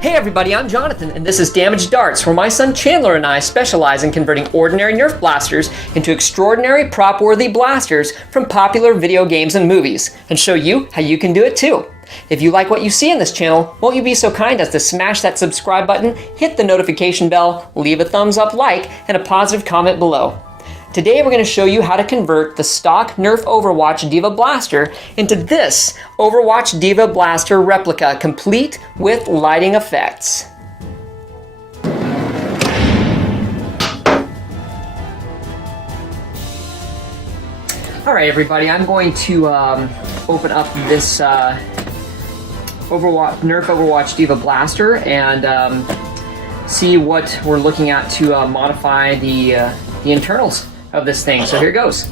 Hey everybody, I'm Jonathan, and this is Damaged Darts, where my son Chandler and I specialize in converting ordinary Nerf blasters into extraordinary prop-worthy blasters from popular video games and movies, and show you how you can do it too. If you like what you see in this channel, won't you be so kind as to smash that subscribe button, hit the notification bell, leave a thumbs up like, and a positive comment below. Today we're going to show you how to convert the stock Nerf Overwatch D.Va blaster into this Overwatch D.Va blaster replica, complete with lighting effects. Alright everybody, I'm going to open up this Nerf Overwatch D.Va blaster and see what we're looking at to modify the internals of this thing. So here goes.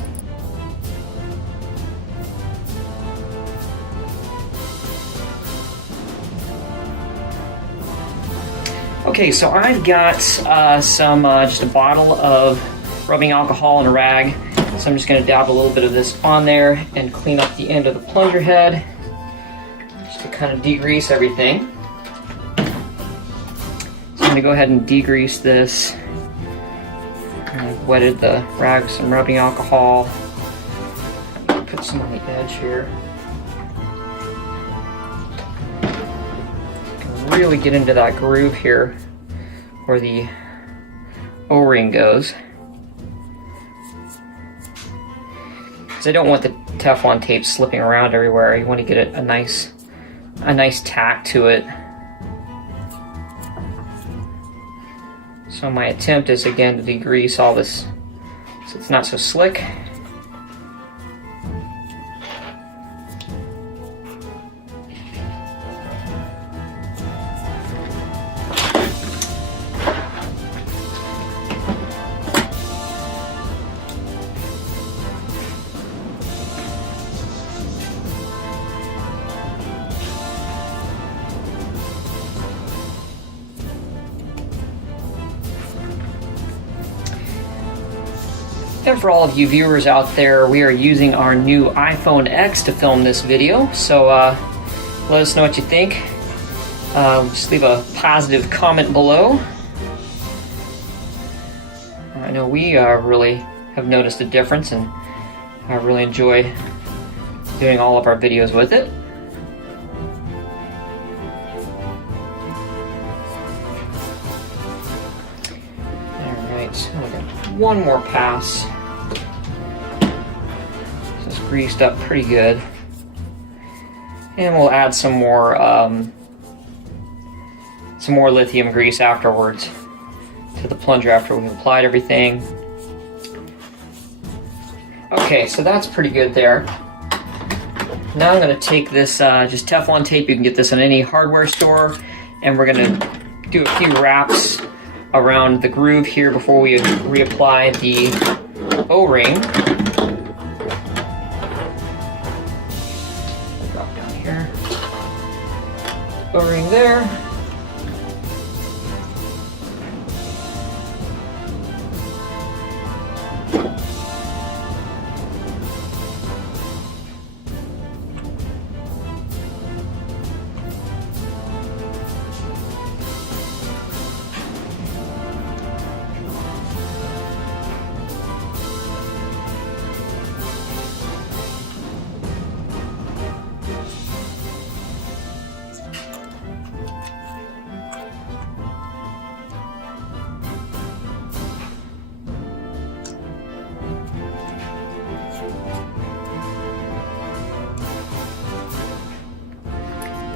Okay, so I've got just a bottle of rubbing alcohol and a rag. So I'm just going to dab a little bit of this on there and clean up the end of the plunger head, just to kind of degrease everything. So I'm going to go ahead and degrease this. I've wetted the rag with some rubbing alcohol. Put some on the edge here. Can really get into that groove here where the O-ring goes. Because I don't want the Tephlon tape slipping around everywhere. You want to get a nice tack to it. So my attempt is again to degrease all this so it's not so slick. And for all of you viewers out there, we are using our new iPhone X to film this video, so let us know what you think. Just leave a positive comment below. I know we really have noticed a difference, and I really enjoy doing all of our videos with it. Alright, so I've got one more pass. Greased up pretty good, and we'll add some more lithium grease afterwards to the plunger after we've applied everything. Okay, so that's pretty good there. Now I'm going to take this just Tephlon tape. You can get this in any hardware store, and we're going to do a few wraps around the groove here before we reapply the O-ring. O-ring there.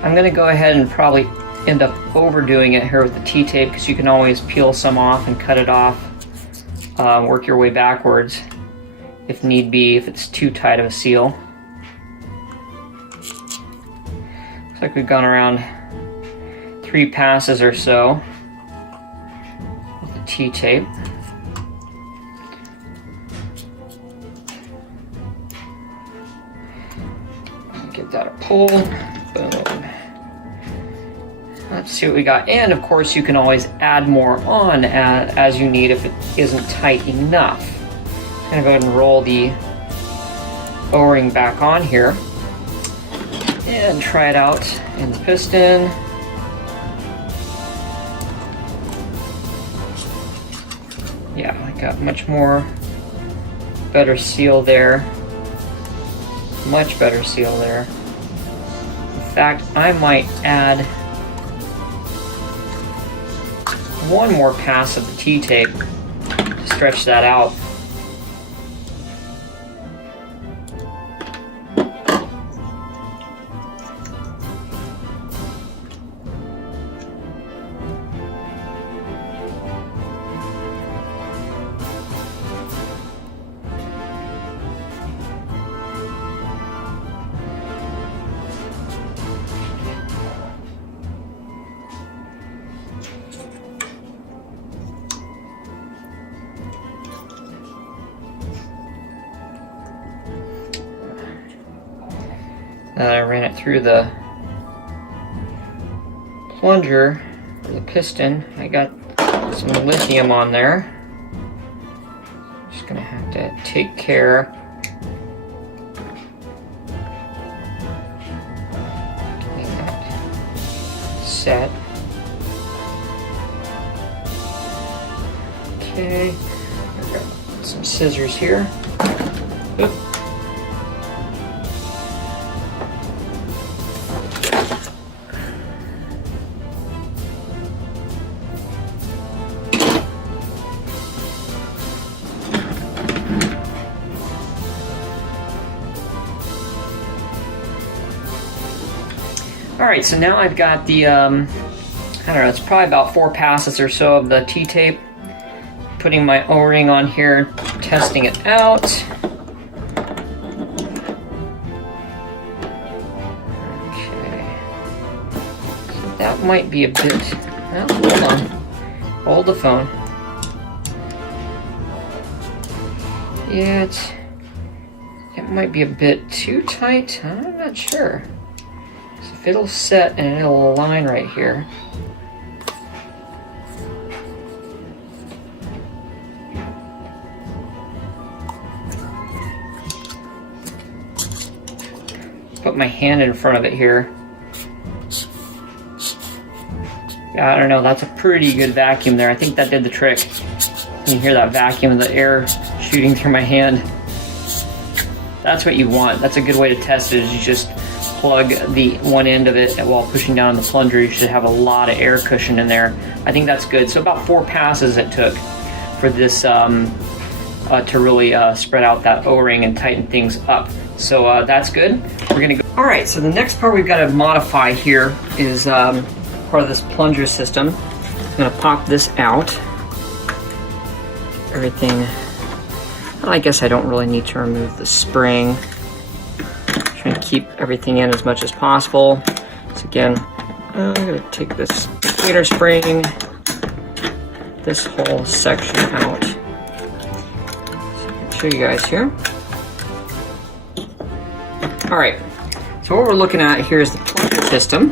I'm going to go ahead and probably end up overdoing it here with the T-tape, because you can always peel some off and cut it off. Work your way backwards if need be, if it's too tight of a seal. Looks like we've gone around 3 passes or so with the T-tape. Give that a pull. Boom. Let's see what we got. And of course you can always add more on as you need if it isn't tight enough. I'm going to go ahead and roll the O-ring back on here and try it out in the piston. Got much more better seal there. Much better seal there. In fact, I might add one more pass of the T-tape to stretch that out. I ran it through the plunger, or the piston. I got some lithium on there. Just gonna have to take care. Getting that set. Okay, I've got some scissors here. Oop. Alright, so now I've got the, I don't know, it's probably about 4 passes or so of the T-tape. Putting my O-ring on here, testing it out. Okay. So that might be a bit, well, hold on. Hold the phone. Yeah, it might be a bit too tight. I'm not sure. If it'll set and it'll align right here. Put my hand in front of it here. Yeah, I don't know, that's a pretty good vacuum there. I think that did the trick. You can hear that vacuum and the air shooting through my hand. That's what you want. That's a good way to test it, is you just plug the one end of it while pushing down on the plunger. You should have a lot of air cushion in there. I think that's good. So about 4 passes it took for this to really spread out that O-ring and tighten things up. So that's good. We're gonna go. All right, so the next part we've got to modify here is part of this plunger system. I'm gonna pop this out. Everything, well, I guess I don't really need to remove the spring. Trying to keep everything in as much as possible. So again, I'm going to take this cleaner spring, this whole section out. So I can show you guys here. Alright, so what we're looking at here is the plunger system.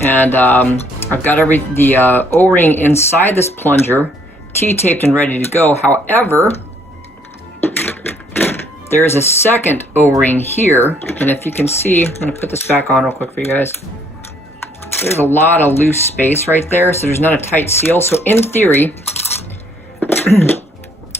And I've got the O-ring inside this plunger, T-taped and ready to go. However, there's a second O-ring here, and if you can see, I'm going to put this back on real quick for you guys. There's a lot of loose space right there, so there's not a tight seal. So in theory, I'm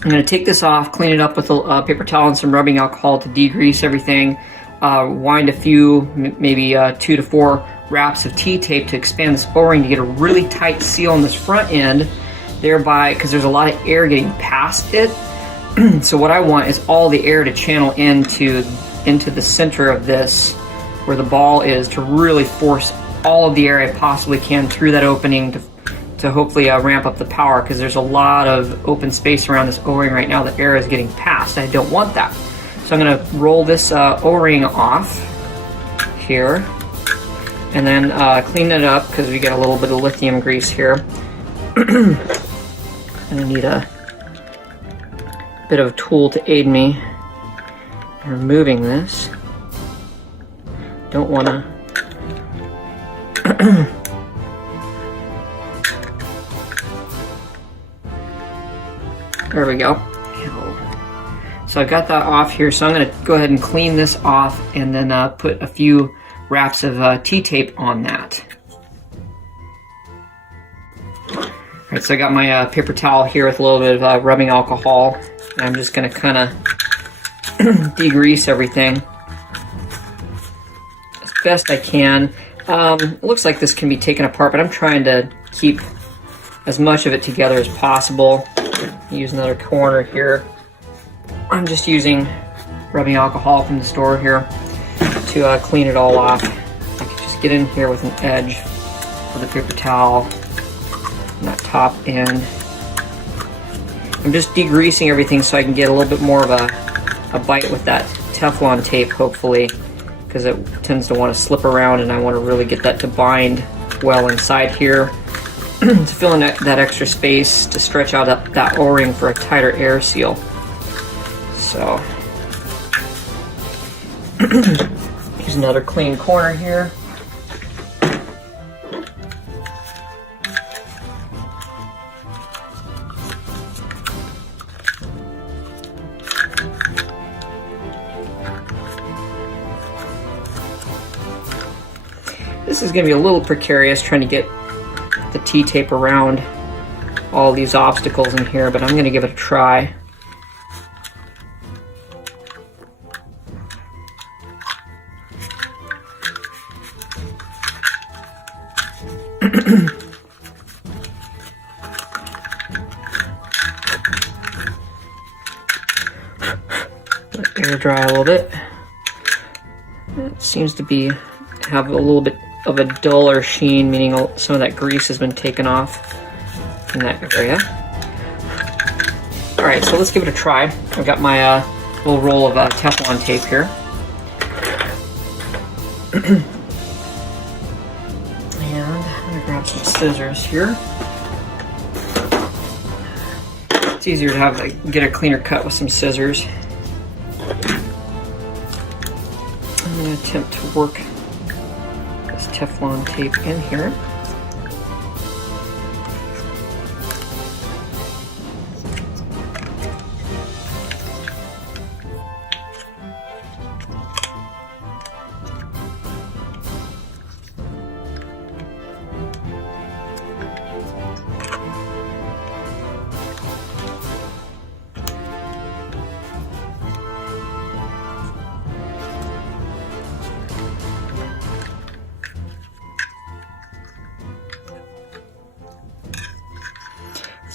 going to take this off, clean it up with a paper towel and some rubbing alcohol to degrease everything, wind a few, maybe 2 to 4 wraps of T-tape to expand this O-ring to get a really tight seal on this front end, thereby, because there's a lot of air getting past it. So what I want is all the air to channel into the center of this, where the ball is, to really force all of the air I possibly can through that opening to hopefully ramp up the power, because there's a lot of open space around this O-ring right now that air is getting past. I don't want that. So I'm going to roll this O-ring off here, and then clean it up, because we got a little bit of lithium grease here. I'm going to need a bit of a tool to aid me in removing this. Don't want to there we go. So I've got that off here, so I'm going to go ahead and clean this off and then put a few wraps of T-tape on that. Alright, so I got my paper towel here with a little bit of rubbing alcohol, and I'm just going to kind of degrease everything as best I can. It looks like this can be taken apart, but I'm trying to keep as much of it together as possible. Use another corner here. I'm just using rubbing alcohol from the store here to clean it all off. I can just get in here with an edge of the paper towel on that top end. I'm just degreasing everything so I can get a little bit more of a bite with that Tephlon tape, hopefully, because it tends to want to slip around, and I want to really get that to bind well inside here to fill in that extra space to stretch out that O-ring for a tighter air seal. So, use another clean corner here. This is going to be a little precarious trying to get the T-tape around all these obstacles in here, but I'm going to give it a try. Let air dry a little bit. It seems to have a little bit of a duller sheen, meaning some of that grease has been taken off in that area. Alright, so let's give it a try. I've got my little roll of Tephlon tape here. And I'm going to grab some scissors here. It's easier to get a cleaner cut with some scissors. I'm going to attempt to work this Tephlon tape in here.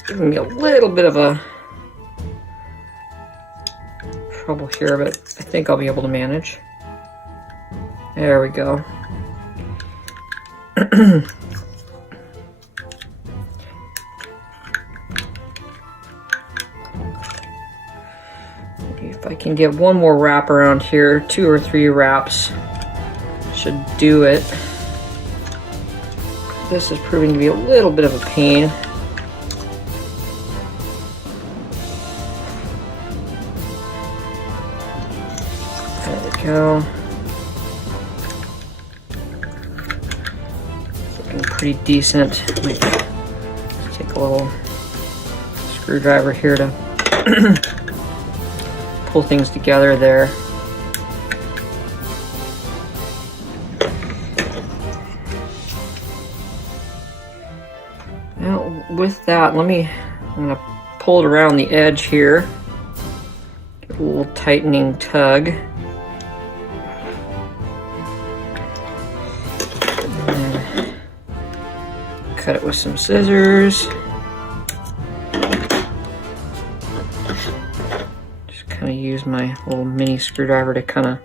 Giving me a little bit of a trouble here, but I think I'll be able to manage. There we go. If I can get one more wrap around here, 2 or 3 wraps should do it. This is proving to be a little bit of a pain. Go. Looking pretty decent. Might take a little screwdriver here to pull things together there. Now with that, I'm going to pull it around the edge here. Give it a little tightening tug. Cut it with some scissors. Just kind of use my little mini screwdriver to kind of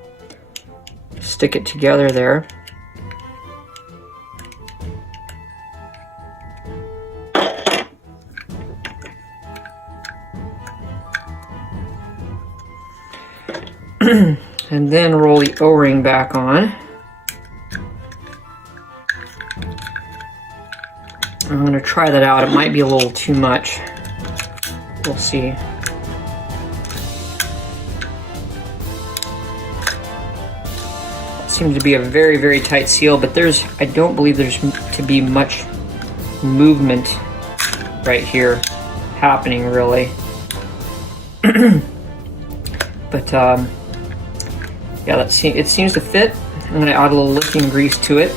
stick it together there. And then roll the O-ring back on. I'm going to try that out. It might be a little too much. We'll see. It seems to be a very, very tight seal, but I don't believe there's to be much movement right here happening, really. But yeah, it seems to fit. I'm going to add a little lithium grease to it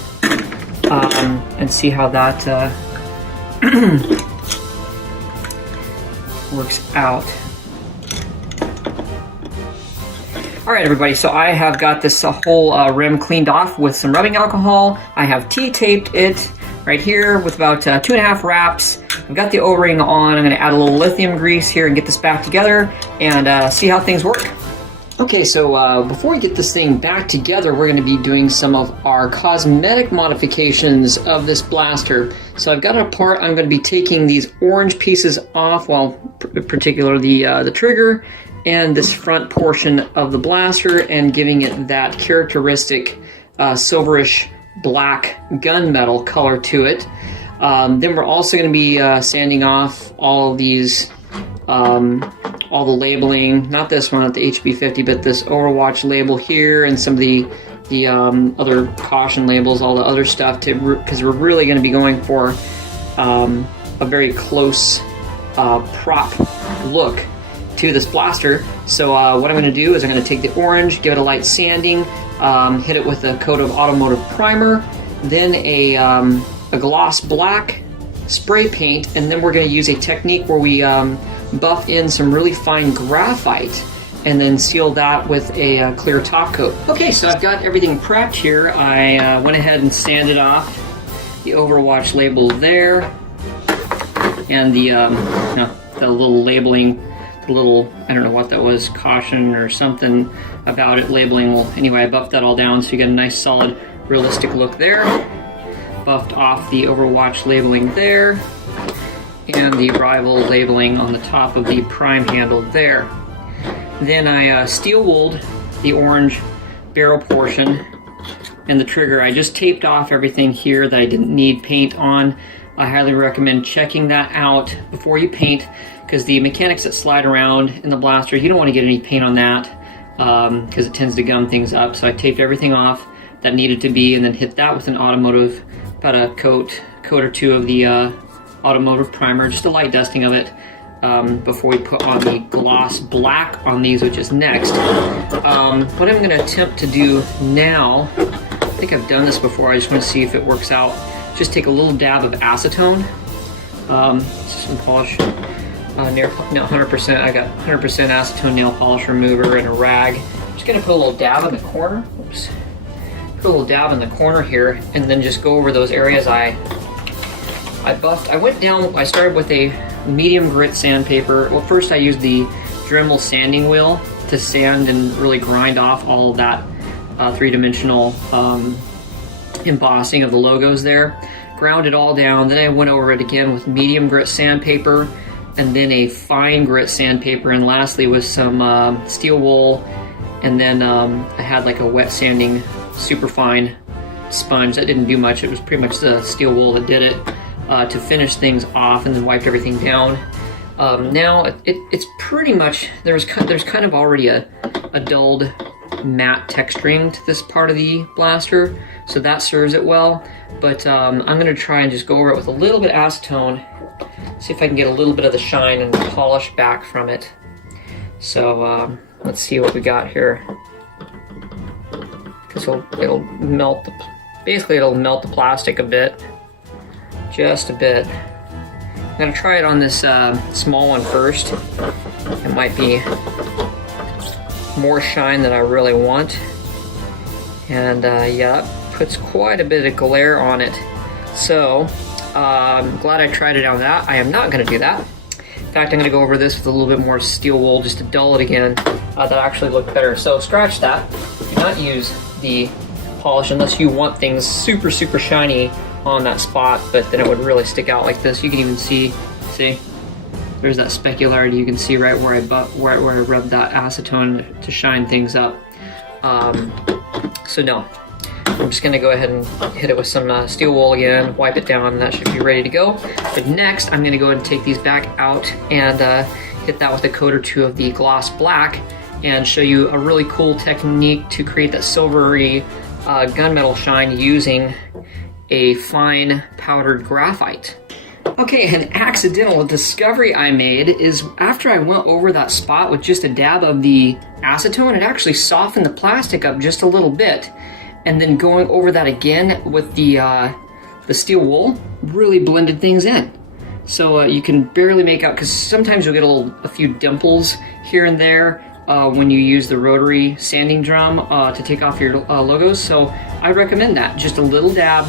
and see how that works out. All right, everybody, so I have got this whole rim cleaned off with some rubbing alcohol. I have T-taped it right here with about 2.5 wraps. I've got the O-ring on. I'm gonna add a little lithium grease here and get this back together and see how things work. Okay, so before we get this thing back together, we're gonna be doing some of our cosmetic modifications of this blaster. So I've got it apart. I'm gonna be taking these orange pieces off, well, particularly the trigger and this front portion of the blaster, and giving it that characteristic silverish black gunmetal color to it. Then we're also going to be sanding off all of these, all the labeling, not this one at the HB50, but this Overwatch label here, and some of the other caution labels, all the other stuff, because we're really going to be going for a very close prop look to this blaster. So what I'm going to do is I'm going to take the orange, give it a light sanding, hit it with a coat of automotive primer, then a gloss black spray paint, and then we're going to use a technique where we buff in some really fine graphite and then seal that with a clear top coat. Okay, so I've got everything prepped here. I went ahead and sanded off the Overwatch label there, and the little labeling, the little, I don't know what that was, caution or something about it labeling. Well, anyway, I buffed that all down so you get a nice solid realistic look there. Buffed off the Overwatch labeling there, and the Rival labeling on the top of the prime handle there. Then I steel wooled the orange barrel portion and the trigger. I just taped off everything here that I didn't need paint on. I highly recommend checking that out before you paint, because the mechanics that slide around in the blaster, you don't want to get any paint on that because it tends to gum things up. So I taped everything off that needed to be, and then hit that with an automotive, about a coat or two of the automotive primer, just a light dusting of it before we put on the gloss black on these, which is next. What I'm going to attempt to do now, I think I've done this before, I just want to see if it works out. Just take a little dab of acetone, some polish, nail 100%. I got 100% acetone nail polish remover and a rag. Just going to put a little dab in the corner. Oops. Put a little dab in the corner here, and then just go over those areas I buffed. I started with a medium grit sandpaper. Well, first I used the Dremel sanding wheel to sand and really grind off all of that three-dimensional embossing of the logos there. Ground it all down. Then I went over it again with medium grit sandpaper, and then a fine grit sandpaper, and lastly with some steel wool, and then I had like a wet sanding super fine sponge. That didn't do much. It was pretty much the steel wool that did it to finish things off, and then wiped everything down. Now it's pretty much, there's kind of already a dulled matte texturing to this part of the blaster, so that serves it well. But I'm going to try and just go over it with a little bit of acetone, see if I can get a little bit of the shine and polish back from it. So let's see what we got here. Because it'll melt, basically it'll melt the plastic a bit, just a bit. I'm going to try it on this small one first. It might be more shine than I really want. And yeah, that puts quite a bit of glare on it. So I'm glad I tried it on that. I am not going to do that. In fact, I'm going to go over this with a little bit more steel wool just to dull it again. That actually looked better. So scratch that. Do not use the polish unless you want things super, super shiny on that spot, but then it would really stick out like this. You can even see, there's that specularity. You can see right where I rubbed that acetone to shine things up. So no, I'm just gonna go ahead and hit it with some steel wool again, wipe it down, and that should be ready to go. But next, I'm gonna go ahead and take these back out and hit that with a coat or two of the gloss black, and show you a really cool technique to create that silvery gunmetal shine using a fine powdered graphite. Okay, an accidental discovery I made is after I went over that spot with just a dab of the acetone, it actually softened the plastic up just a little bit. And then going over that again with the steel wool really blended things in. So you can barely make out, because sometimes you'll get a few dimples here and there when you use the rotary sanding drum to take off your logos. So I recommend that. Just a little dab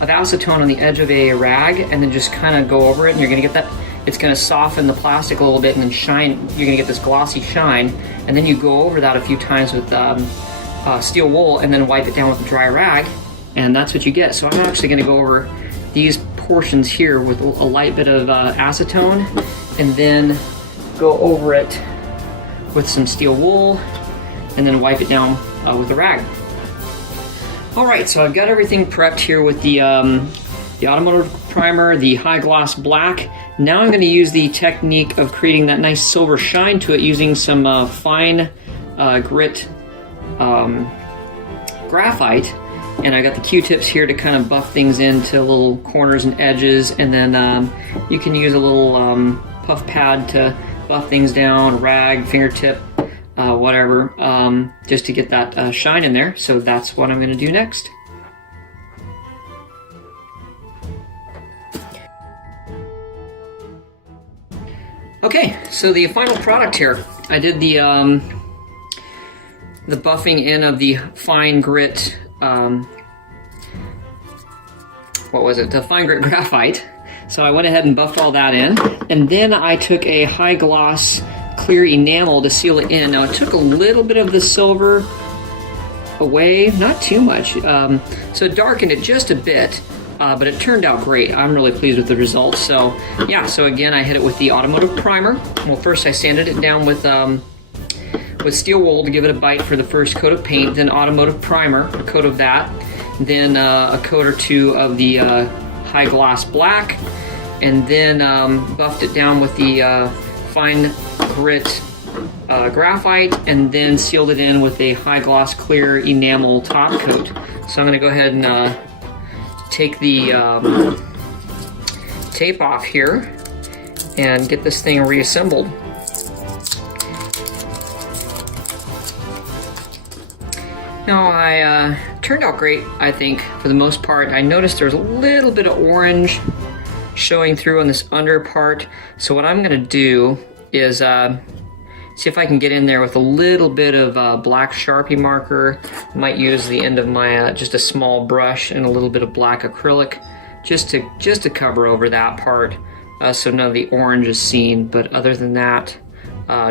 of acetone on the edge of a rag, and then just kind of go over it, and you're gonna get that, it's gonna soften the plastic a little bit and then shine, you're gonna get this glossy shine, and then you go over that a few times with steel wool and then wipe it down with a dry rag, and that's what you get. So I'm actually gonna go over these portions here with a light bit of acetone, and then go over it with some steel wool, and then wipe it down with a rag. All right, so I've got everything prepped here with the automotive primer, the high gloss black. Now I'm going to use the technique of creating that nice silver shine to it using some fine grit graphite. And I got the Q-tips here to kind of buff things into little corners and edges, and then you can use a little puff pad to buff things down, rag, fingertip, whatever, just to get that shine in there. So that's what I'm going to do next. Okay, so the final product here, I did the buffing in of the fine grit, what was it? The fine grit graphite. So I went ahead and buffed all that in, and then I took a high gloss clear enamel to seal it in. Now it took a little bit of the silver away, not too much, so it darkened it just a bit, but it turned out great. I'm really pleased with the results. So yeah, so again, I hit it with the automotive primer. Well, first I sanded it down with steel wool to give it a bite for the first coat of paint, then automotive primer, a coat of that, then a coat or two of the high gloss black, and then buffed it down with the fine grit graphite, and then sealed it in with a high gloss clear enamel top coat. So I'm going to go ahead and take the tape off here and get this thing reassembled. Now, turned out great, I think, for the most part. I noticed there's a little bit of orange showing through on this under part. So what I'm going to do is see if I can get in there with a little bit of black Sharpie marker. I might use the end of my just a small brush and a little bit of black acrylic just to cover over that part, so none of the orange is seen. But other than that,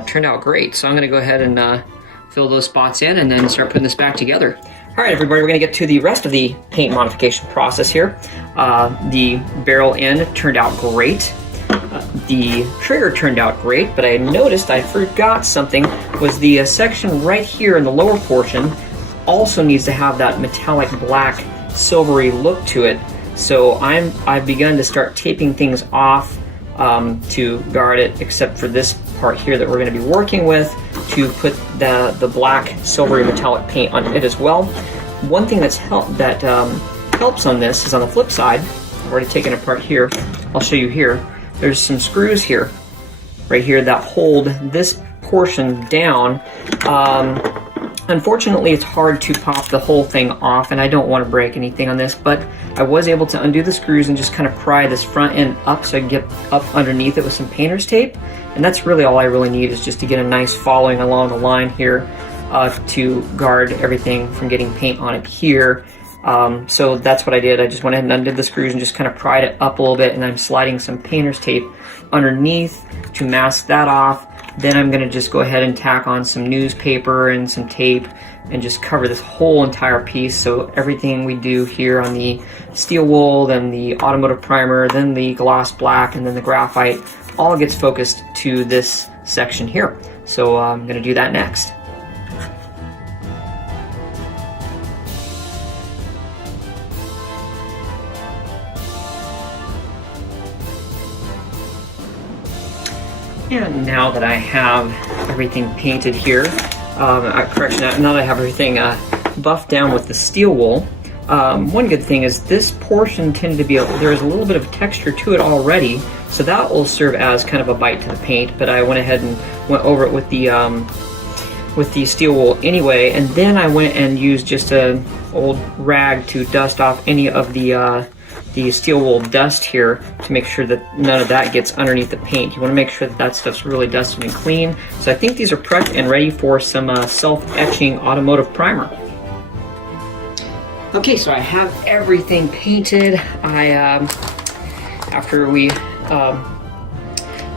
turned out great. So I'm going to go ahead and fill those spots in and then start putting this back together. All right, everybody, we're going to get to the rest of the paint modification process here. The barrel end turned out great. The trigger turned out great, but I noticed I forgot something, was the section right here in the lower portion also needs to have that metallic black silvery look to it. So I've begun to start taping things off to guard it, except for this part here that we're going to be working with, to put the black silvery metallic paint on it as well. One thing that helps on this is on the flip side. I've already taken it apart here. I'll show you here. There's some screws here, right here, that hold this portion down. Unfortunately, it's hard to pop the whole thing off, and I don't want to break anything on this, but I was able to undo the screws and just kind of pry this front end up so I can get up underneath it with some painter's tape. And that's really all I really need, is just to get a nice following along the line here to guard everything from getting paint on it here. So that's what I did. I just went ahead and undid the screws and just kind of pried it up a little bit, and I'm sliding some painter's tape underneath to mask that off. Then I'm going to just go ahead and tack on some newspaper and some tape and just cover this whole entire piece. So everything we do here on the steel wool, then the automotive primer, then the gloss black, and then the graphite, all gets focused to this section here. So I'm going to do that next. And now that I have everything painted here, now that I have everything buffed down with the steel wool, one good thing is this portion tended to be, there's a little bit of texture to it already, so that will serve as kind of a bite to the paint, but I went ahead and went over it with the steel wool anyway, and then I went and used just an old rag to dust off any of the the steel wool dust here to make sure that none of that gets underneath the paint. You want to make sure that that stuff's really dusted and clean. So I think these are prepped and ready for some self-etching automotive primer. Okay, so I have everything painted. After we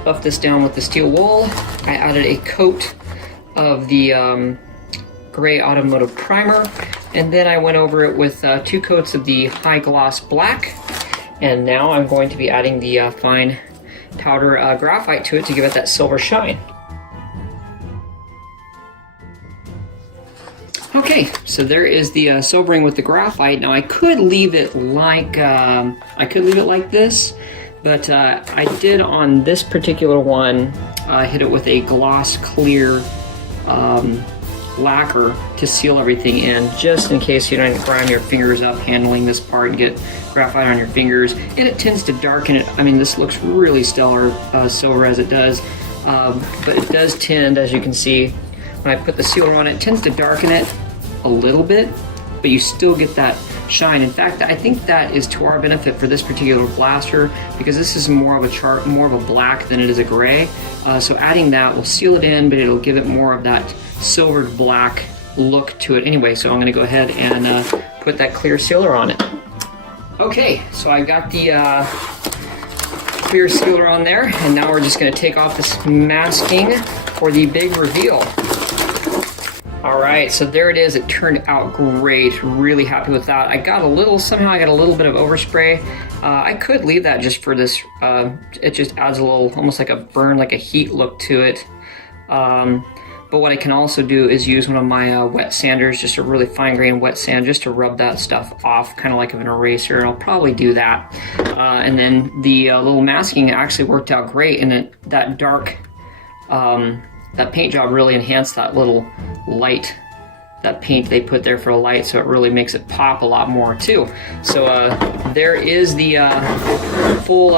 buffed this down with the steel wool, I added a coat of the gray automotive primer, and then I went over it with 2 coats of the high gloss black, and now I'm going to be adding the fine powder graphite to it to give it that silver shine. Okay, so there is the silvering with the graphite. Now I could leave it like this, but I did on this particular one hit it with a gloss clear lacquer to seal everything in, just in case you don't grime your fingers up handling this part and get graphite on your fingers. And it tends to darken it. I mean, this looks really stellar silver as it does, but it does tend, as you can see, when I put the sealer on it, it tends to darken it a little bit, but you still get that shine. In fact, I think that is to our benefit for this particular blaster, because this is more of a black than it is a gray. So adding that will seal it in, but it'll give it more of that silvered black look to it anyway. So I'm going to go ahead and put that clear sealer on it. Okay, so I got the clear sealer on there, and now we're just going to take off this masking for the big reveal. Alright, so there it is. It turned out great. Really happy with that. Somehow I got a little bit of overspray. I could leave that just for this. It just adds a little, almost like a burn, like a heat look to it. But what I can also do is use one of my wet sanders, just a really fine grain wet sand, just to rub that stuff off, kind of like an eraser, and I'll probably do that. And then the little masking actually worked out great, and that dark, that paint job really enhanced that little light, that paint they put there for a light, so it really makes it pop a lot more too. So there is the full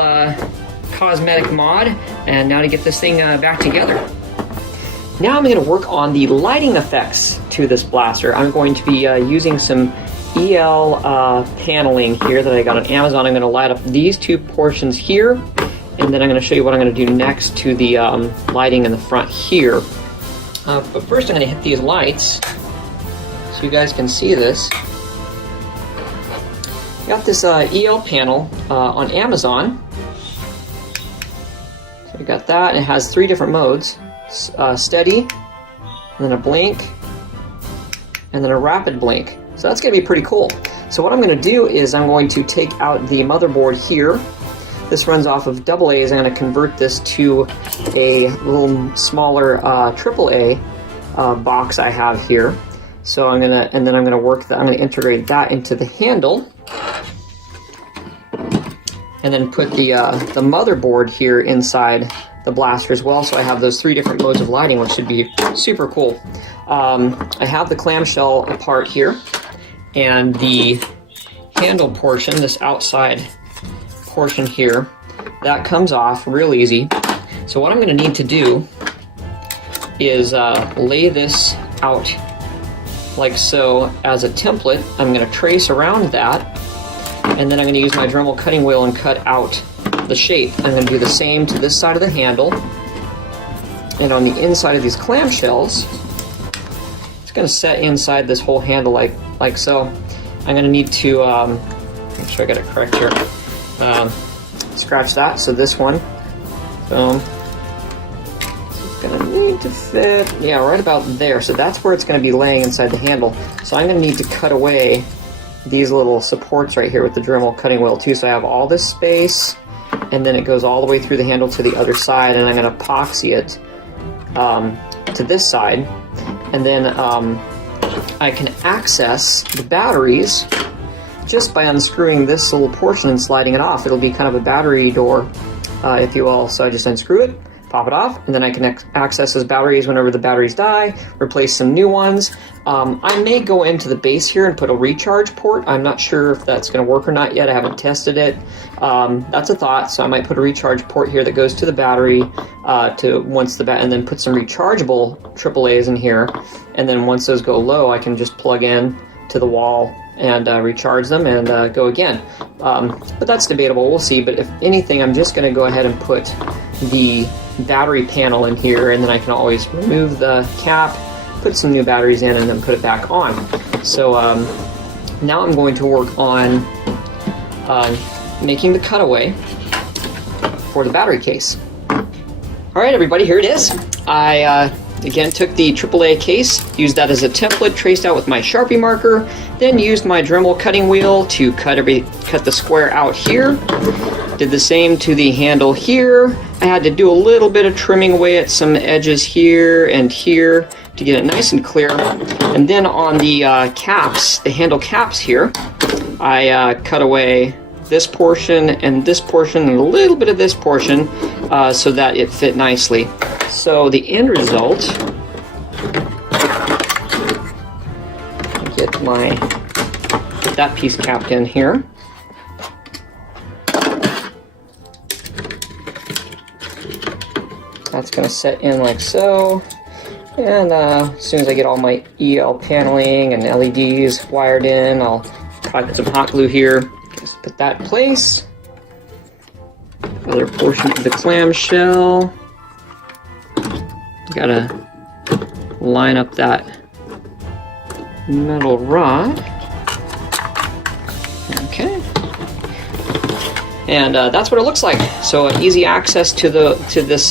cosmetic mod, and now to get this thing back together. Now I'm going to work on the lighting effects to this blaster. I'm going to be using some EL paneling here that I got on Amazon. I'm going to light up these 2 portions here, and then I'm going to show you what I'm going to do next to the lighting in the front here. But first I'm going to hit these lights so you guys can see this. Got this EL panel on Amazon. So we got that, and it has 3 different modes. Steady, and then a blink, and then a rapid blink. So that's going to be pretty cool. So what I'm going to do is I'm going to take out the motherboard here. This runs off of AAA's. I'm going to convert this to a little smaller AAA box I have here. So I'm going to integrate that into the handle, and then put the motherboard here inside the blaster as well. So I have those 3 different modes of lighting, which should be super cool. I have the clamshell part here, and the handle portion, this outside portion here, that comes off real easy. So what I'm going to need to do is lay this out like so as a template. I'm going to trace around that, and then I'm going to use my Dremel cutting wheel and cut out the shape. I'm going to do the same to this side of the handle, and on the inside of these clamshells, it's going to set inside this whole handle like so. I'm going to need to make sure I got it correct here. Scratch that. So this one, boom. It's going to need to fit, yeah, right about there. So that's where it's going to be laying inside the handle. So I'm going to need to cut away these little supports right here with the Dremel cutting wheel too. So I have all this space, and then it goes all the way through the handle to the other side, and I'm going to epoxy it to this side, and then I can access the batteries just by unscrewing this little portion and sliding it off. It'll be kind of a battery door, if you will. So I just unscrew it, pop it off, and then I can access those batteries whenever the batteries die, replace some new ones. I may go into the base here and put a recharge port. I'm not sure if that's going to work or not yet. I haven't tested it. That's a thought. So I might put a recharge port here that goes to the battery and then put some rechargeable AAAs in here. And then once those go low, I can just plug in to the wall and recharge them and go again. But that's debatable, we'll see. But if anything, I'm just going to go ahead and put the battery panel in here, and then I can always remove the cap, put some new batteries in, and then put it back on. So now I'm going to work on making the cutaway for the battery case. Alright everybody, here it is. I again took the AAA case, used that as a template, traced out with my Sharpie marker, then used my Dremel cutting wheel to cut the square out here. Did the same to the handle here. I had to do a little bit of trimming away at some edges here and here to get it nice and clear. And then on the caps, the handle caps here, I cut away this portion and a little bit of this portion so that it fit nicely. So the end result, get that piece capped in here. That's going to set in like so. And as soon as I get all my EL paneling and LEDs wired in, I'll probably put some hot glue here. Just put that in place. Other portion of the clamshell. Gotta line up that metal rod. Okay. And that's what it looks like. So easy access to this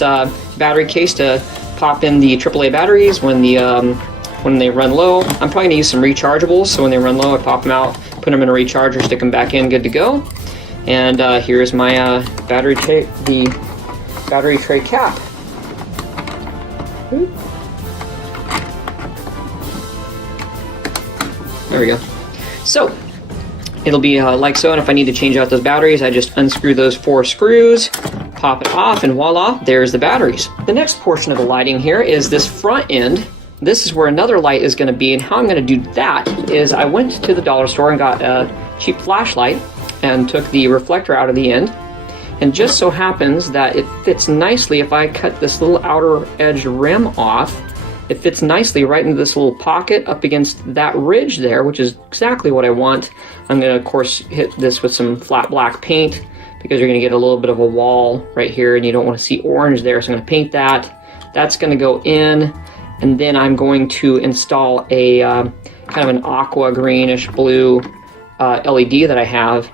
battery case to pop in the AAA batteries when they run low. I'm probably gonna use some rechargeables, so when they run low, I pop them out, put them in a recharger, stick them back in, good to go. And here's my battery tray, the battery tray cap. There we go. So it'll be like so, and if I need to change out those batteries, I just unscrew those 4 screws, pop it off, and voila, there's the batteries. The next portion of the lighting here is this front end. This is where another light is going to be, and how I'm going to do that is I went to the dollar store and got a cheap flashlight and took the reflector out of the end, and just so happens that it fits nicely. If I cut this little outer edge rim off, it fits nicely right into this little pocket up against that ridge there, which is exactly what I want. I'm going to, of course, hit this with some flat black paint because you're going to get a little bit of a wall right here and you don't want to see orange there, so I'm going to paint that. That's going to go in, and then I'm going to install a kind of an aqua greenish blue LED that I have.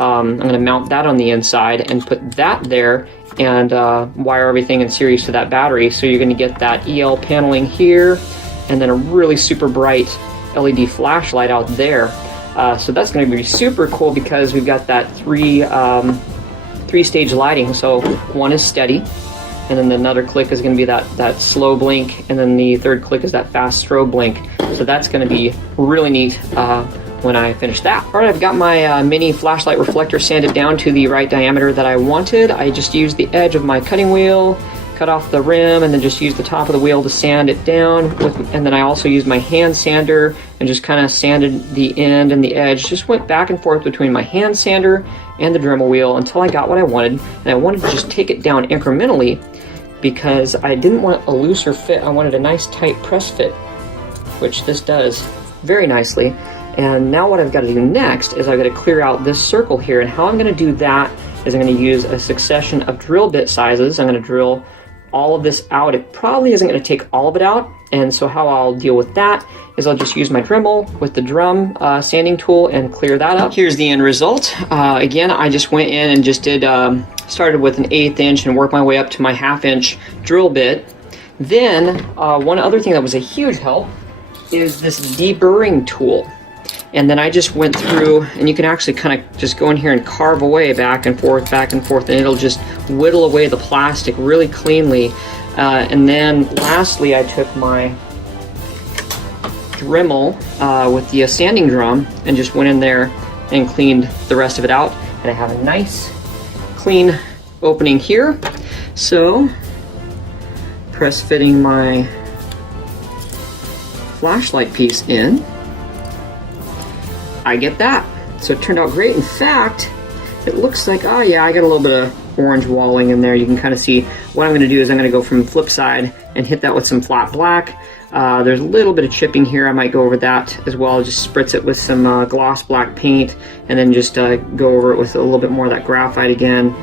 I'm going to mount that on the inside and put that there and wire everything in series to that battery. So you're going to get that EL paneling here and then a really super bright LED flashlight out there. So that's going to be super cool because we've got that three-stage lighting. So one is steady, and then another click is going to be that slow blink, and then the third click is that fast strobe blink. So that's going to be really neat when I finish that. All right, I've got my mini flashlight reflector sanded down to the right diameter that I wanted. I just used the edge of my cutting wheel, cut off the rim, and then just used the top of the wheel to sand it down. And then I also used my hand sander and just kind of sanded the end and the edge. Just went back and forth between my hand sander and the Dremel wheel until I got what I wanted. And I wanted to just take it down incrementally because I didn't want a looser fit. I wanted a nice tight press fit, which this does very nicely. And now what I've got to do next is I've got to clear out this circle here. And how I'm going to do that is I'm going to use a succession of drill bit sizes. I'm going to drill all of this out. It probably isn't going to take all of it out. And so how I'll deal with that is I'll just use my Dremel with the drum sanding tool and clear that up. Here's the end result. Again, I just went in and just started with an 1/8 inch and worked my way up to my 1/2 inch drill bit. Then one other thing that was a huge help is this deburring tool. And then I just went through, and you can actually kind of just go in here and carve away back and forth, and it'll just whittle away the plastic really cleanly. And then lastly, I took my Dremel with the sanding drum and just went in there and cleaned the rest of it out. And I have a nice clean opening here. So, press fitting my flashlight piece in. I get that. So it turned out great. In fact, it looks like, oh yeah, I got a little bit of orange walling in there. You can kind of see what I'm going to do is I'm going to go from the flip side and hit that with some flat black. There's a little bit of chipping here. I might go over that as well. Just spritz it with some gloss black paint, and then just go over it with a little bit more of that graphite again.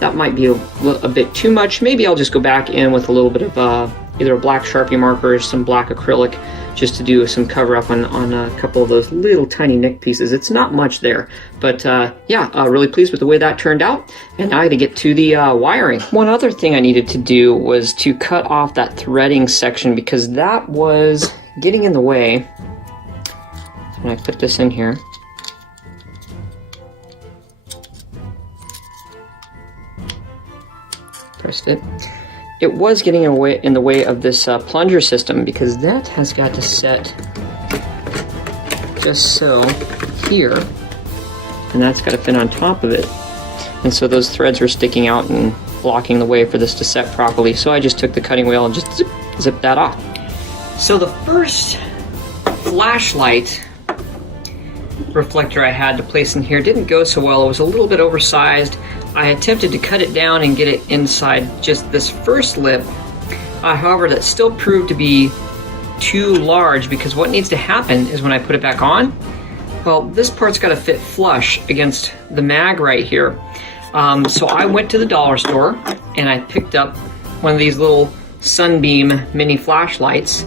That might be a bit too much. Maybe I'll just go back in with a little bit of either a black Sharpie marker or some black acrylic, just to do some cover up on a couple of those little tiny nick pieces. It's not much there, but yeah, really pleased with the way that turned out. And now I got to get to the wiring. One other thing I needed to do was to cut off that threading section, because that was getting in the way. So when I put this in here, pressed it. It was getting in the way of this plunger system, because that has got to set just so here, and that's got to fit on top of it. And so those threads were sticking out and blocking the way for this to set properly. So I just took the cutting wheel and just zip that off. So the first flashlight reflector I had to place in here didn't go so well. It was a little bit oversized. I attempted to cut it down and get it inside just this first lip. However, that still proved to be too large, because what needs to happen is when I put it back on, well, this part's got to fit flush against the mag right here. So I went to the dollar store and I picked up one of these little Sunbeam mini flashlights,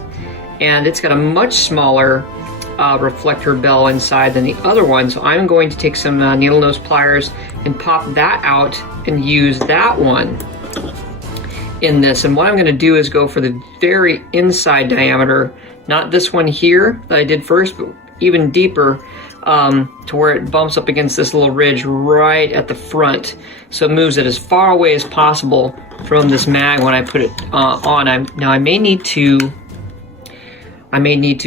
and it's got a much smaller reflector bell inside than the other one. So I'm going to take some needle nose pliers and pop that out and use that one in this. And what I'm going to do is go for the very inside diameter, not this one here that I did first, but even deeper, to where it bumps up against this little ridge right at the front, so it moves it as far away as possible from this mag when I put it on. Now I may need to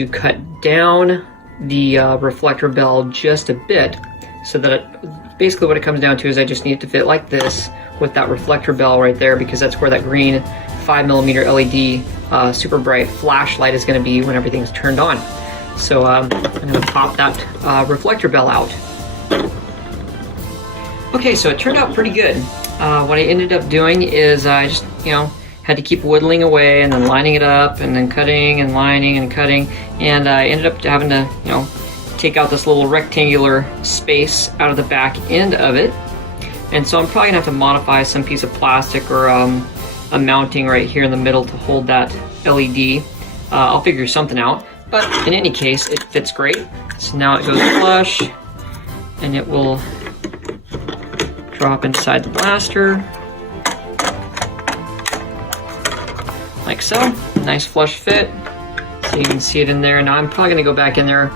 cut down the reflector bell just a bit, so that basically what it comes down to is I just need it to fit like this with that reflector bell right there, because that's where that green 5mm LED super bright flashlight is going to be when everything's turned on. So I'm going to pop that reflector bell out. Okay, so it turned out pretty good. What I ended up doing is I just, had to keep whittling away and then lining it up and then cutting and lining and cutting, and I ended up having to, take out this little rectangular space out of the back end of it. And so I'm probably gonna have to modify some piece of plastic or a mounting right here in the middle to hold that LED. I'll figure something out, but in any case, it fits great. So now it goes flush, and it will drop inside the blaster. Like so. Nice flush fit. So you can see it in there. Now I'm probably going to go back in there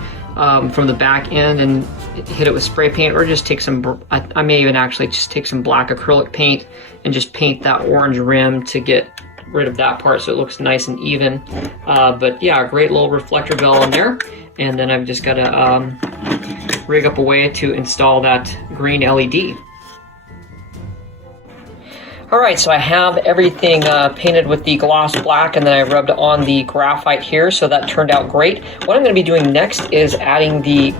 from the back end and hit it with spray paint, or just take some, I may even actually just take some black acrylic paint and just paint that orange rim to get rid of that part so it looks nice and even. But yeah, a great little reflector bell in there. And then I've just got to rig up a way to install that green LED. Alright, so I have everything painted with the gloss black, and then I rubbed on the graphite here, so that turned out great. What I'm going to be doing next is adding the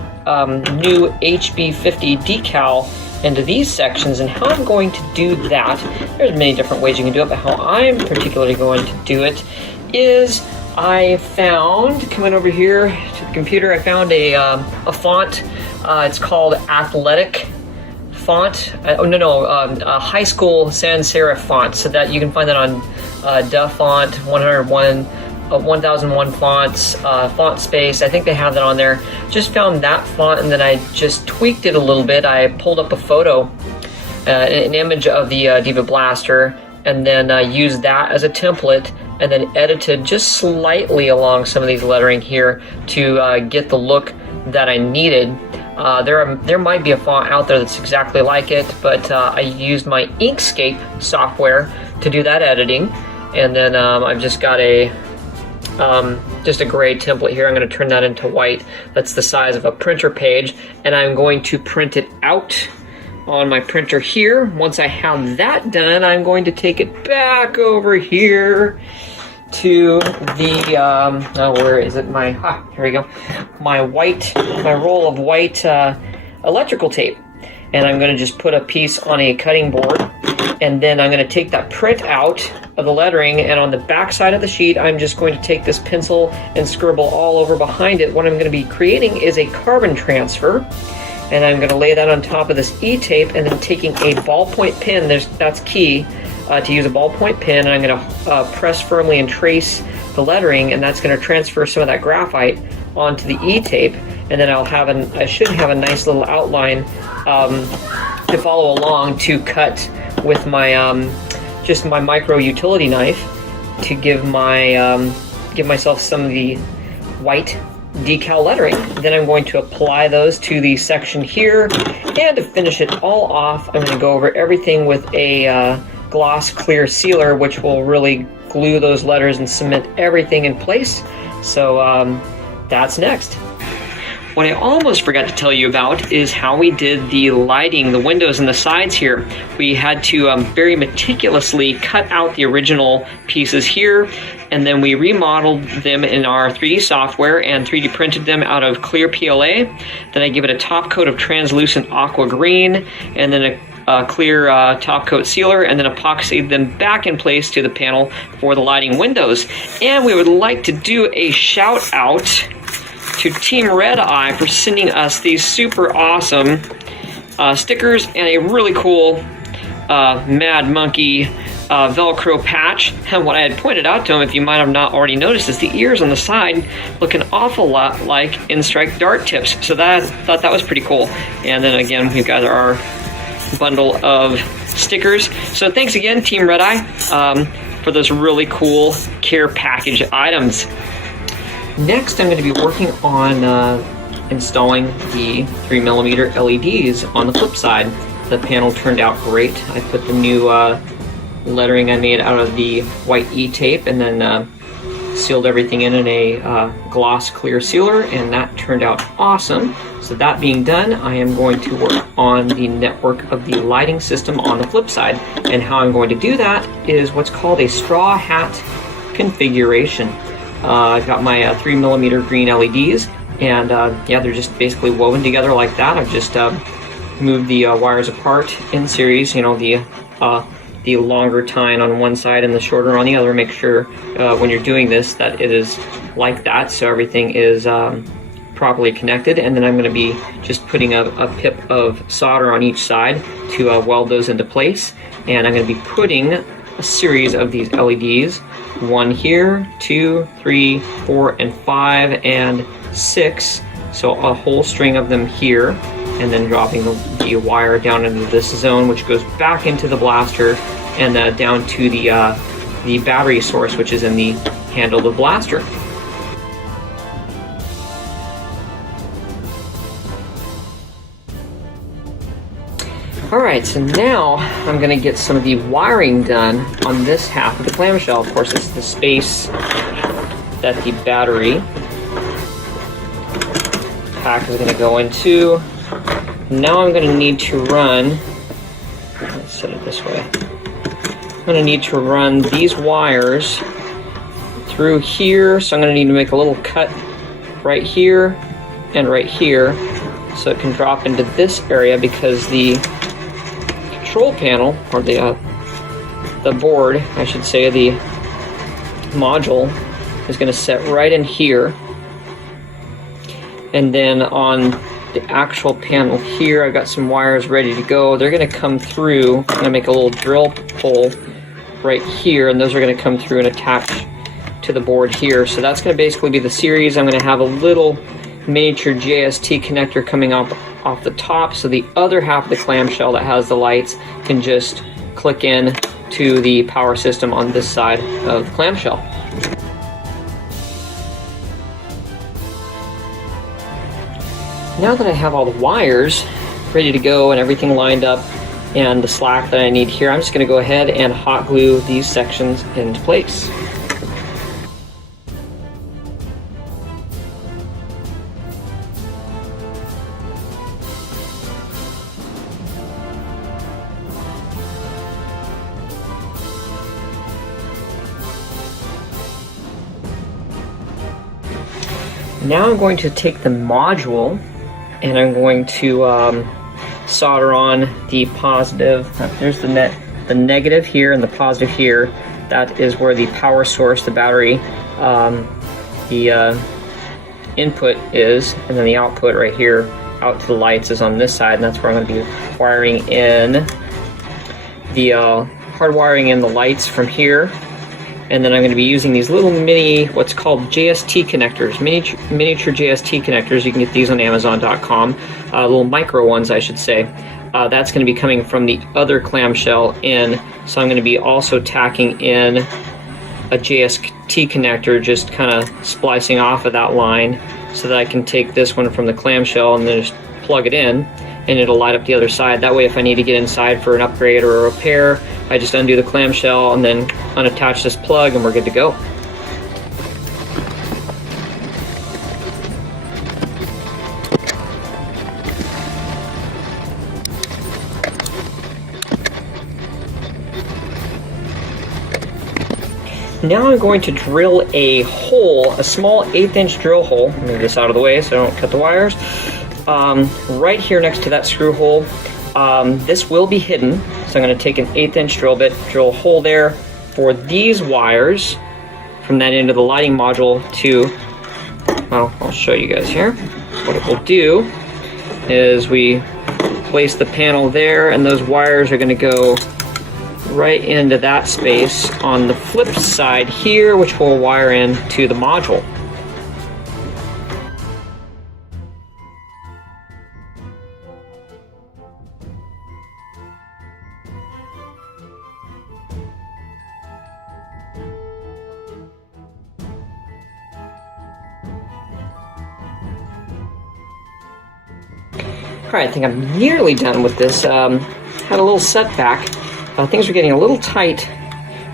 new HB50 decal into these sections, and how I'm going to do that, there's many different ways you can do it, but how I'm particularly going to do it is I found, coming over here to the computer, I found a font. It's called Athletic font. High school sans serif font. So that you can find that on Font 101, 1001 fonts, Font Space. I think they have that on there. Just found that font, and then I just tweaked it a little bit. I pulled up a photo, an image of the D.Va blaster, and then used that as a template, and then edited just slightly along some of these lettering here to get the look that I needed. There might be a font out there that's exactly like it, but I used my Inkscape software to do that editing, and then I've just got just a gray template here. I'm going to turn that into white. That's the size of a printer page, and I'm going to print it out on my printer here. Once I have that done, I'm going to take it back over here to the where is it? Here we go. My roll of white electrical tape, and I'm going to just put a piece on a cutting board And then I'm going to take that print out of the lettering, and on the back side of the sheet, I'm just going to take this pencil and scribble all over behind it. What I'm going to be creating is a carbon transfer, and I'm going to lay that on top of this E-tape, and then taking a ballpoint pen, that's key to use a ballpoint pen, and I'm going to press firmly and trace the lettering, and that's going to transfer some of that graphite onto the E-tape, and then I should have a nice little outline to follow along to cut with my just my micro utility knife to give myself some of the white decal lettering. Then I'm going to apply those to the section here, and to finish it all off, I'm going to go over everything with a gloss clear sealer, which will really glue those letters and cement everything in place. So that's next. What I almost forgot to tell you about is how we did the lighting, the windows and the sides here. We had to very meticulously cut out the original pieces here, and then we remodeled them in our 3D software and 3D printed them out of clear PLA. Then I give it a top coat of translucent aqua green, and then a clear top coat sealer, and then epoxied them back in place to the panel for the lighting windows. And we would like to do a shout out to Team Red Eye for sending us these super awesome stickers and a really cool Mad Monkey Velcro patch. And what I had pointed out to them, if you might have not already noticed, is the ears on the side look an awful lot like In-Strike dart tips. So I thought that was pretty cool. And then again, we've got our bundle of stickers. So thanks again, Team Red Eye, for those really cool care package items. Next, I'm going to be working on installing the 3mm LEDs on the flip side. The panel turned out great. I put the new lettering I made out of the white E-tape, and then sealed everything in a gloss clear sealer, and that turned out awesome. So that being done, I am going to work on the network of the lighting system on the flip side. And how I'm going to do that is what's called a straw hat configuration. I've got my 3mm green LEDs, and yeah, they're just basically woven together like that. I've just moved the wires apart in series, you know, the longer tine on one side and the shorter on the other. Make sure when you're doing this that it is like that, so everything is properly connected. And then I'm going to be just putting a pip of solder on each side to weld those into place. And I'm going to be putting a series of these LEDs, 1 here, 2, 3, 4, and 5, and 6. So a whole string of them here, and then dropping the wire down into this zone, which goes back into the blaster, and down to the battery source, which is in the handle of the blaster. Alright, so now I'm going to get some of the wiring done on this half of the clamshell. Of course, it's the space that the battery pack is going to go into. Now I'm going to need to run, let's set it this way, I'm going to need to run these wires through here, so I'm going to need to make a little cut right here and right here so it can drop into this area, because the control panel, or the board, I should say, the module is going to set right in here. And then on the actual panel here, I've got some wires ready to go. They're going to come through. I'm going to make a little drill hole right here, and those are going to come through and attach to the board here. So that's going to basically be the series. I'm going to have a little miniature JST connector coming off the top, so the other half of the clamshell that has the lights can just click in to the power system on this side of the clamshell. Now that I have all the wires ready to go and everything lined up and the slack that I need here, I'm just going to go ahead and hot glue these sections into place. Now I'm going to take the module and I'm going to solder on the positive. There's the net the negative here and the positive here. That is where the power source, the battery, the input is, and then the output right here out to the lights is on this side, and that's where I'm going to be wiring in the hardwiring in the lights from here. And then I'm going to be using these little mini, what's called JST connectors, miniature JST connectors. You can get these on Amazon.com, little micro ones, I should say. That's going to be coming from the other clamshell in, so I'm going to be also tacking in a JST connector, just kind of splicing off of that line so that I can take this one from the clamshell and then just plug it in, and it'll light up the other side. That way if I need to get inside for an upgrade or a repair, I just undo the clamshell and then unattach this plug and we're good to go. Now I'm going to drill a hole, a small 1/8 inch drill hole. Move this out of the way so I don't cut the wires. Right here next to that screw hole. This will be hidden, so I'm going to take an 1/8 inch drill bit, drill a hole there for these wires from that end of the lighting module to, well, I'll show you guys here. What it will do is we place the panel there, and those wires are going to go right into that space on the flip side here, which will wire in to the module. Alright, I think I'm nearly done with this. Had a little setback. Things were getting a little tight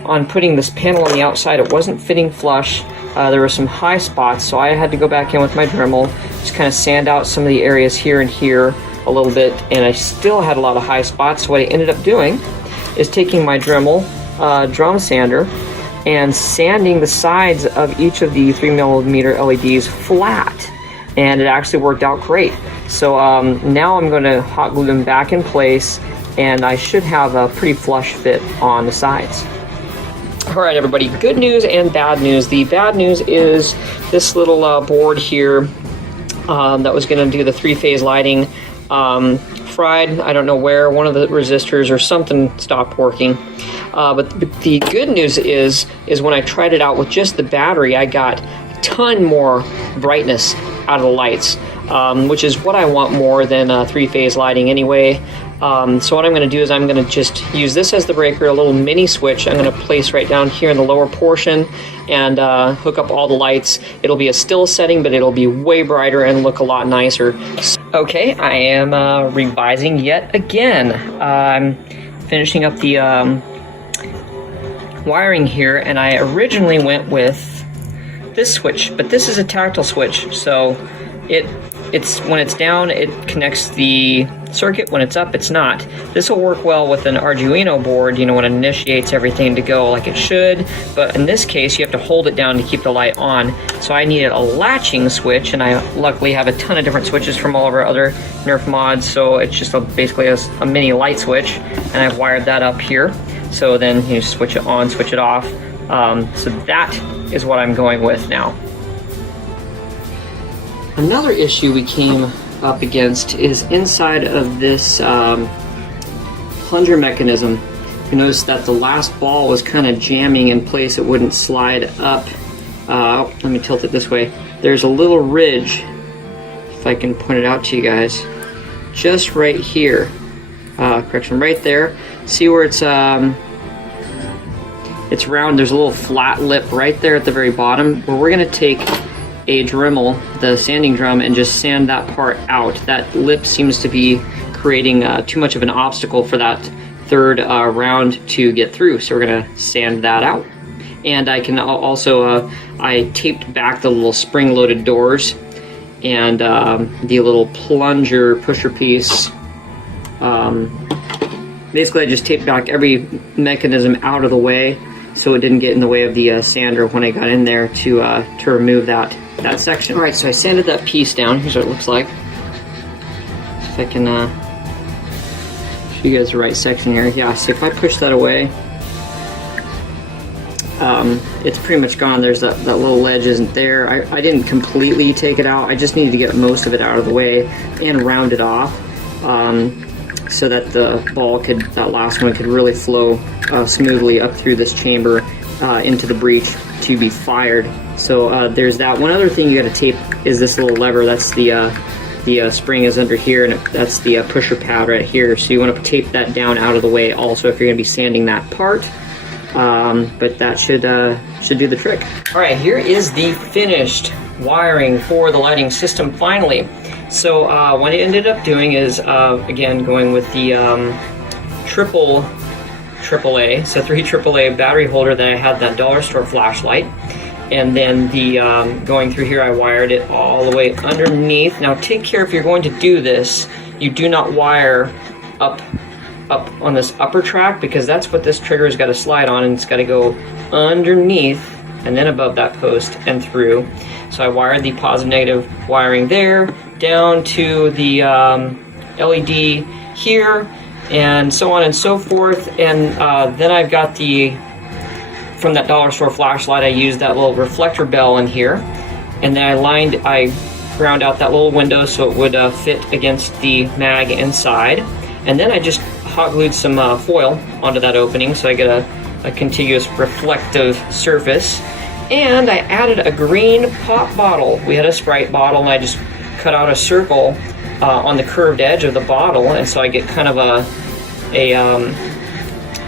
on putting this panel on the outside. It wasn't fitting flush. There were some high spots, so I had to go back in with my Dremel, just kind of sand out some of the areas here and here a little bit, and I still had a lot of high spots. So what I ended up doing is taking my Dremel drum sander and sanding the sides of each of the 3mm LEDs flat, and it actually worked out great. So now I'm going to hot glue them back in place, and I should have a pretty flush fit on the sides. Alright everybody, good news and bad news. The bad news is this little board here that was going to do the 3-phase lighting fried, I don't know where, one of the resistors or something stopped working. But the good news is when I tried it out with just the battery, I got a ton more brightness out of the lights, which is what I want more than 3-phase lighting anyway. So what I'm going to do is I'm going to just use this as the breaker, a little mini switch I'm going to place right down here in the lower portion, and hook up all the lights. It'll be a still setting, but it'll be way brighter and look a lot nicer. Okay, I am revising yet again. I'm finishing up the wiring here, and I originally went with this switch, but this is a tactile switch, so it's when it's down, it connects the circuit. When it's up, it's not. This will work well with an Arduino board, you know, when it initiates everything to go like it should, but in this case, you have to hold it down to keep the light on. So I needed a latching switch, and I luckily have a ton of different switches from all of our other Nerf mods, so it's just basically a mini light switch, and I've wired that up here. So then you switch it on, switch it off. So that is what I'm going with now. Another issue we came up against is inside of this plunger mechanism. You notice that the last ball was kind of jamming in place. It wouldn't slide up. Let me tilt it this way. There's a little ridge, if I can point it out to you guys, just right here. Correction, right there. See where it's round? There's a little flat lip right there at the very bottom, where we're going to take a Dremel, the sanding drum, and just sand that part out. That lip seems to be creating too much of an obstacle for that third round to get through, so we're going to sand that out. And I can also, I taped back the little spring-loaded doors and the little plunger pusher piece. Basically, I just taped back every mechanism out of the way so it didn't get in the way of the sander when I got in there to remove that section. Alright, so I sanded that piece down. Here's what it looks like. If I can show show you guys the right section here. Yeah, see if I push that away, it's pretty much gone. There's that little ledge isn't there. I didn't completely take it out. I just needed to get most of it out of the way and round it off, so that the ball that last one could really flow smoothly up through this chamber into the breech to be fired. So there's that. One other thing you got to tape is this little lever. That's the spring is under here, and that's the pusher pad right here. So you want to tape that down out of the way also if you're going to be sanding that part. But that should do the trick. All right, here is the finished wiring for the lighting system finally. So what I ended up doing is, again, going with the AAA, so 3 AAA battery holder that I had, that dollar store flashlight. And then going through here, I wired it all the way underneath. Now take care, if you're going to do this, you do not wire up on this upper track, because that's what this trigger has got to slide on, and it's got to go underneath and then above that post and through. So I wired the positive negative wiring there down to the LED here, and so on and so forth. And then I've got from that dollar store flashlight, I used that little reflector bell in here, and then I ground out that little window so it would fit against the mag inside. And then I just hot glued some foil onto that opening so I get a contiguous reflective surface. And I added a green pop bottle. We had a Sprite bottle, and I just cut out a circle on the curved edge of the bottle, and so I get kind of a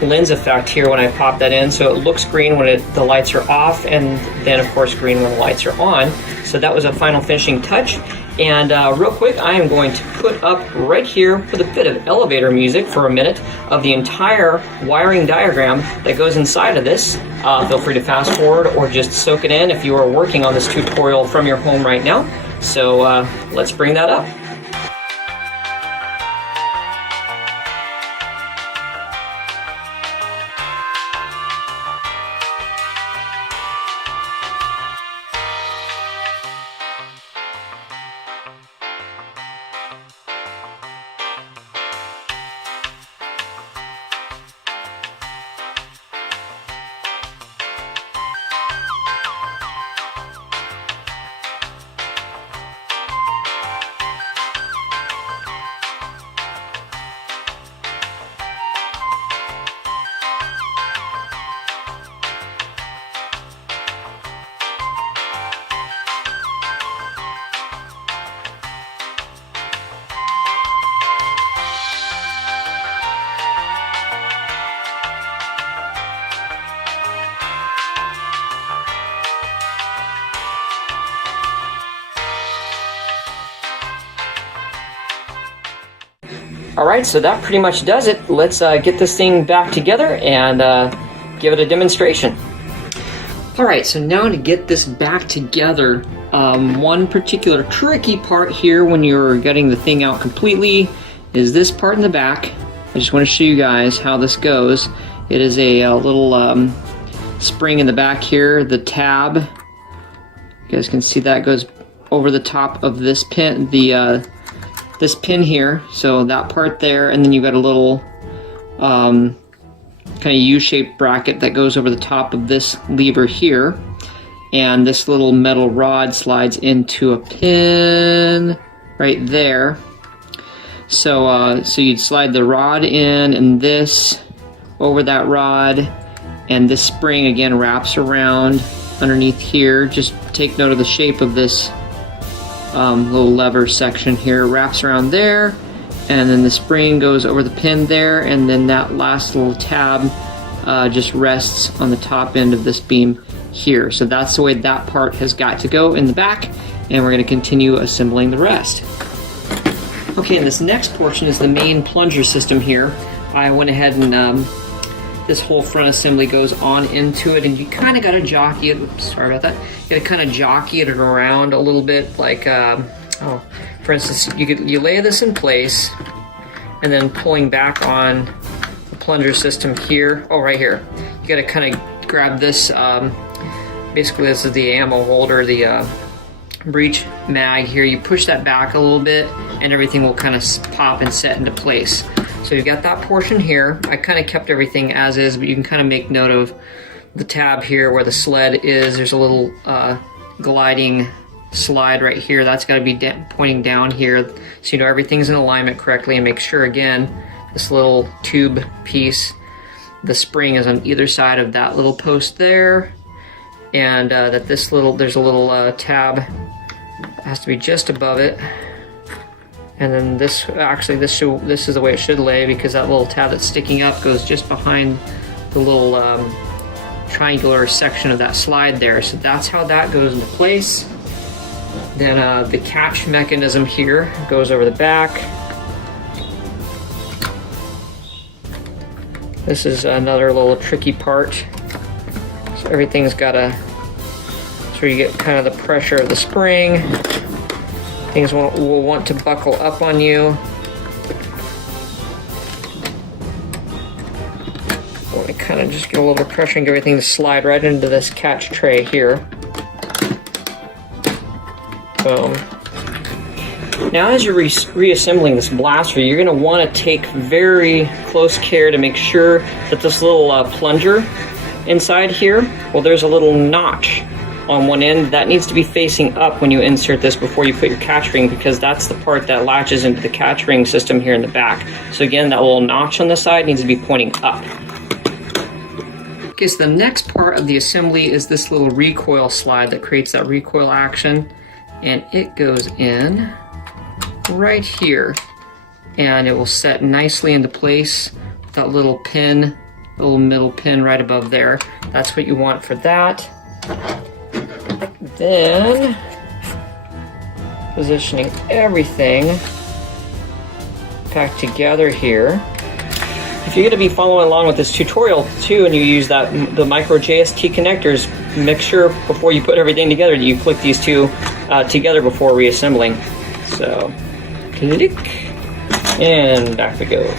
lens effect here when I pop that in, so it looks green when the lights are off, and then of course green when the lights are on. So that was a final finishing touch. And real quick, I am going to put up right here with a bit of elevator music for a minute of the entire wiring diagram that goes inside of this. Feel free to fast forward or just soak it in if you are working on this tutorial from your home right now. So let's bring that up. Alright, so that pretty much does it. Let's get this thing back together and give it a demonstration. Alright, so now to get this back together, one particular tricky part here when you're getting the thing out completely is this part in the back. I just want to show you guys how this goes. It is a little spring in the back here, the tab. You guys can see that goes over the top of this pin, this pin here, so that part there, and then you've got a little kind of U-shaped bracket that goes over the top of this lever here, and this little metal rod slides into a pin right there. So you'd slide the rod in, and this over that rod, and this spring again wraps around underneath here. Just take note of the shape of this little lever section here, wraps around there, and then the spring goes over the pin there, and then that last little tab just rests on the top end of this beam here. So that's the way that part has got to go in the back, and we're going to continue assembling the rest. Okay, and this next portion is the main plunger system here. I went ahead and this whole front assembly goes on into it, and you kind of got to jockey it. Oops, sorry about that. You got to kind of jockey it around a little bit, like, for instance, you lay this in place, and then pulling back on the plunger system here. Oh, right here. You got to kind of grab this. Basically, this is the ammo holder, the breech mag here. You push that back a little bit, and everything will kind of pop and set into place. So you've got that portion here. I kind of kept everything as is, but you can kind of make note of the tab here where the sled is. There's a little gliding slide right here. That's got to be pointing down here, so you know everything's in alignment correctly. And make sure, again, this little tube piece, the spring is on either side of that little post there, and that there's a little tab has to be just above it. And then this is the way it should lay, because that little tab that's sticking up goes just behind the little triangular section of that slide there. So that's how that goes into place. Then the catch mechanism here goes over the back. This is another little tricky part. So everything's got so you get kind of the pressure of the spring. Things will want to buckle up on you. Want to kind of just get a little bit of pressure and get everything to slide right into this catch tray here. Boom. Now as you're reassembling this blaster, you're going to want to take very close care to make sure that this little plunger inside here, well, there's a little notch on one end that needs to be facing up when you insert this before you put your catch ring, because that's the part that latches into the catch ring system here in the back. So again, that little notch on the side needs to be pointing up. Okay, so the next part of the assembly is this little recoil slide that creates that recoil action, and it goes in right here, and it will set nicely into place with that little pin, the little middle pin right above there. That's what you want for that. Then, positioning everything back together here. If you're going to be following along with this tutorial too, and you use the micro JST connectors, make sure before you put everything together that you click these two together before reassembling. So, click, and back we go.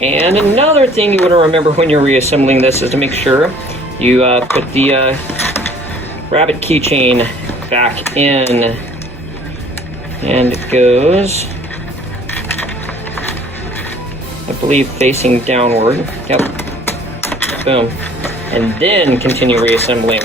And another thing you want to remember when you're reassembling this is to make sure you put the rabbit keychain back in, and it goes, I believe, facing downward. Yep. Boom. And then continue reassembling.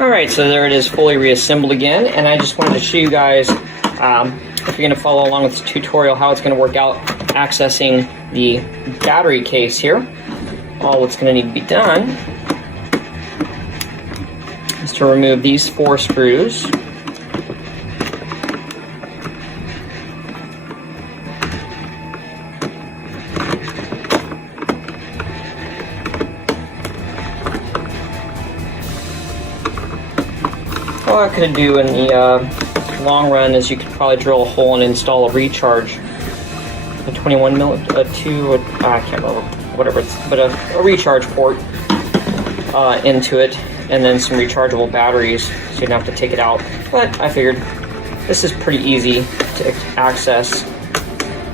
Alright, so there it is, fully reassembled again, and I just wanted to show you guys, if you're going to follow along with this tutorial, how it's going to work out accessing the battery case here. All that's going to need to be done is to remove these 4 screws. All I could do in the long run is you could probably drill a hole and install a recharge, a 21 mil, I can't remember, whatever it's, but a recharge port into it, and then some rechargeable batteries so you don't have to take it out. But I figured this is pretty easy to access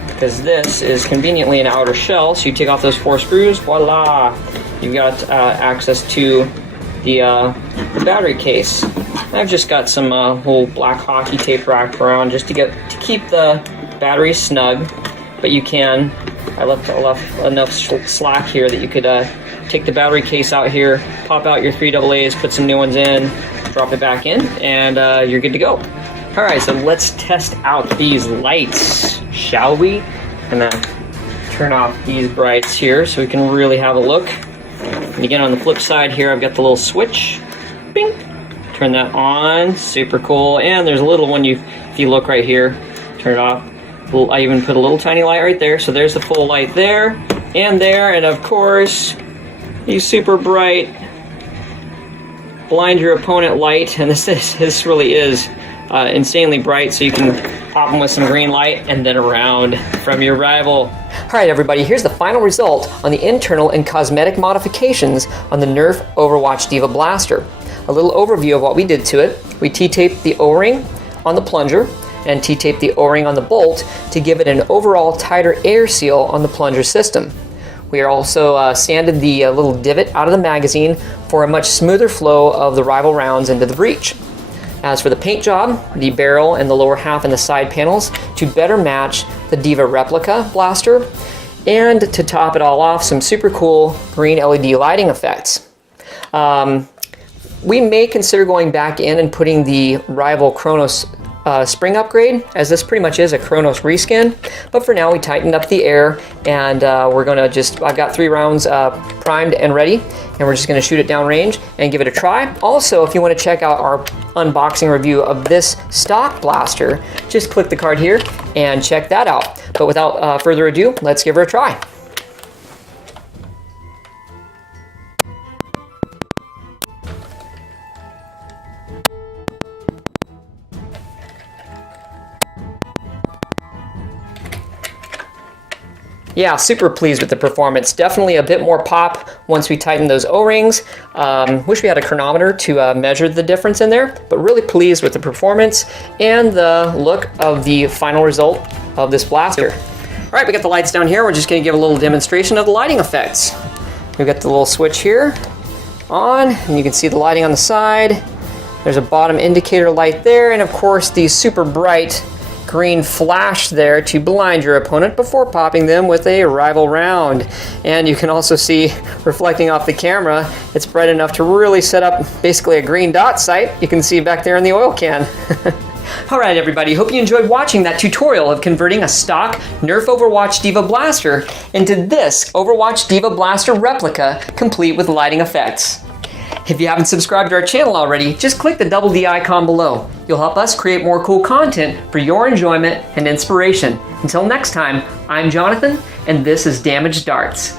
because this is conveniently an outer shell. So you take off those 4 screws, voila! You've got access to the battery case. I've just got some little black hockey tape wrapped around just to keep the battery snug. But you can, I left enough slack here that you could take the battery case out here, pop out your 3 AA's, put some new ones in, drop it back in, and you're good to go. All right, so let's test out these lights, shall we? I'm gonna turn off these brights here so we can really have a look. And again, on the flip side here, I've got the little switch. Bing! Turn that on, super cool. And there's a little one, if you look right here, turn it off. I even put a little tiny light right there. So there's the full light there, and of course, the super bright blind your opponent light. And this really is insanely bright, so you can pop them with some green light and then around from your rival. All right, everybody, here's the final result on the internal and cosmetic modifications on the Nerf Overwatch D.Va blaster. A little overview of what we did to it. We T-taped the O-ring on the plunger and T-taped the O-ring on the bolt to give it an overall tighter air seal on the plunger system. We also sanded the little divot out of the magazine for a much smoother flow of the Rival rounds into the breech. As for the paint job, the barrel and the lower half and the side panels to better match the D.Va replica blaster, and to top it all off, some super cool green LED lighting effects. We may consider going back in and putting the Rival Chronos spring upgrade, as this pretty much is a Chronos reskin, but for now we tightened up the air, and we're gonna I've got 3 rounds primed and ready, and we're just gonna shoot it down range and give it a try. Also, if you want to check out our unboxing review of this stock blaster, just click the card here and check that out. But without further ado, let's give her a try. Yeah, super pleased with the performance. Definitely a bit more pop once we tighten those O-rings. Wish we had a chronometer to measure the difference in there, but really pleased with the performance and the look of the final result of this blaster. All right, we got the lights down here. We're just gonna give a little demonstration of the lighting effects. We've got the little switch here on, and you can see the lighting on the side. There's a bottom indicator light there, and of course the super bright green flash there to blind your opponent before popping them with a Rival round. And you can also see, reflecting off the camera, it's bright enough to really set up basically a green dot sight. You can see back there in the oil can. All right, everybody, hope you enjoyed watching that tutorial of converting a stock Nerf Overwatch D.Va blaster into this Overwatch D.Va blaster replica, complete with lighting effects. If you haven't subscribed to our channel already, just click the double D icon below. You'll help us create more cool content for your enjoyment and inspiration. Until next time, I'm Jonathan, and this is Damaged Darts.